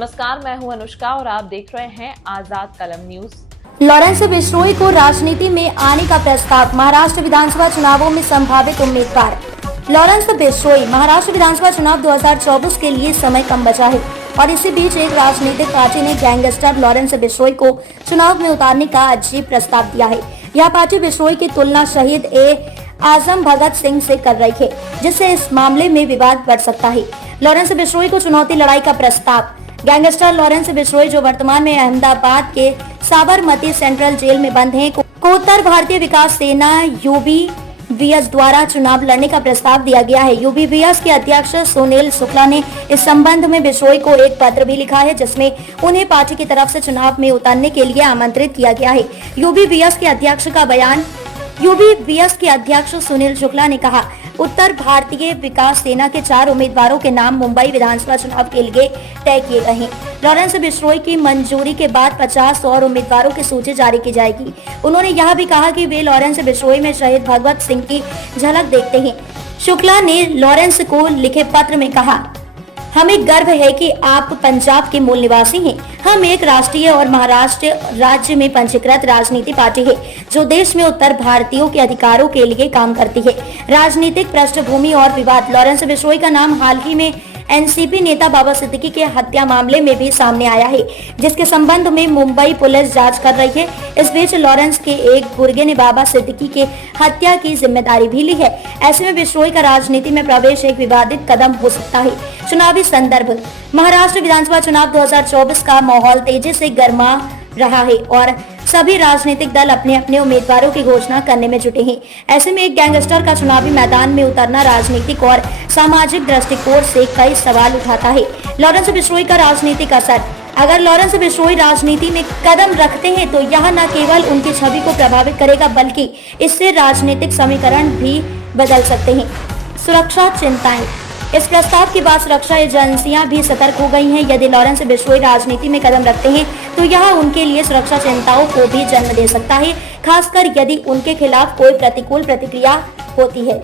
नमस्कार, मैं हूं अनुष्का और आप देख रहे हैं आजाद कलम न्यूज। लॉरेंस बिश्नोई को राजनीति में आने का प्रस्ताव, महाराष्ट्र विधानसभा चुनावों में संभावित उम्मीदवार। लॉरेंस बिश्नोई महाराष्ट्र विधानसभा चुनाव 2024 के लिए समय कम बचा है और इसी बीच एक राजनीतिक पार्टी ने गैंगस्टर लॉरेंस बिश्नोई को चुनाव में उतारने का अजीब प्रस्ताव दिया है। यह पार्टी बिश्नोई की तुलना शहीद आजम भगत सिंह से कर रही है, जिससे इस मामले में विवाद बढ़ सकता है। लॉरेंस बिश्नोई को चुनौती लड़ाई का प्रस्ताव। गैंगस्टर लॉरेंस बिश्नोई, जो वर्तमान में अहमदाबाद के साबरमती सेंट्रल जेल में बंद हैं, को उत्तर भारतीय विकास सेना यूबीवीएस द्वारा चुनाव लड़ने का प्रस्ताव दिया गया है। यूबीवीएस के अध्यक्ष सुनील शुक्ला ने इस संबंध में बिश्नोई को एक पत्र भी लिखा है, जिसमें उन्हें पार्टी की तरफ से चुनाव में उतरने के लिए आमंत्रित किया गया है। यूबीवीएस के अध्यक्ष का बयान। यूबीवीएस के अध्यक्ष सुनील शुक्ला ने कहा, उत्तर भारतीय विकास सेना के 4 उम्मीदवारों के नाम मुंबई विधानसभा चुनाव के लिए तय किए गए हैं। लॉरेंस बिश्नोई की मंजूरी के बाद 50 और उम्मीदवारों की सूची जारी की जाएगी। उन्होंने यह भी कहा कि वे लॉरेंस बिश्नोई में शहीद भगत सिंह की झलक देखते हैं। शुक्ला ने लॉरेंस को लिखे पत्र में कहा, हमें गर्व है कि आप पंजाब के मूल निवासी हैं। हम एक राष्ट्रीय और महाराष्ट्र राज्य में पंजीकृत राजनीति पार्टी है, जो देश में उत्तर भारतीयों के अधिकारों के लिए काम करती है। राजनीतिक पृष्ठभूमि और विवाद। लॉरेंस बिश्नोई का नाम हाल ही में एनसीपी नेता बाबा सिद्दीकी के हत्या मामले में भी सामने आया है, जिसके संबंध में मुंबई पुलिस जांच कर रही है। इस बीच लॉरेंस के एक गुर्गे ने बाबा सिद्दीकी के हत्या की जिम्मेदारी भी ली है। ऐसे में बिश्नोई का राजनीति में प्रवेश एक विवादित कदम हो सकता है। चुनावी संदर्भ। महाराष्ट्र विधानसभा चुनाव 2024 का माहौल तेजी से गर्मा रहा है और सभी राजनीतिक दल अपने अपने उम्मीदवारों की घोषणा करने में जुटे हैं। ऐसे में एक गैंगस्टर का चुनावी मैदान में उतरना राजनीतिक और सामाजिक दृष्टिकोण से कई सवाल उठाता है। लॉरेंस बिश्नोई का राजनीतिक असर। अगर लॉरेंस बिश्नोई राजनीति में कदम रखते हैं तो यह न केवल उनकी छवि को प्रभावित करेगा, बल्कि इससे राजनीतिक समीकरण भी बदल सकते हैं। सुरक्षा चिंताएं। इस प्रस्ताव के बाद सुरक्षा एजेंसियां भी सतर्क हो गई हैं। यदि लॉरेंस बिश्नोई राजनीति में कदम रखते हैं तो यह उनके लिए सुरक्षा चिंताओं को भी जन्म दे सकता है, खासकर यदि उनके खिलाफ कोई प्रतिकूल प्रतिक्रिया होती है।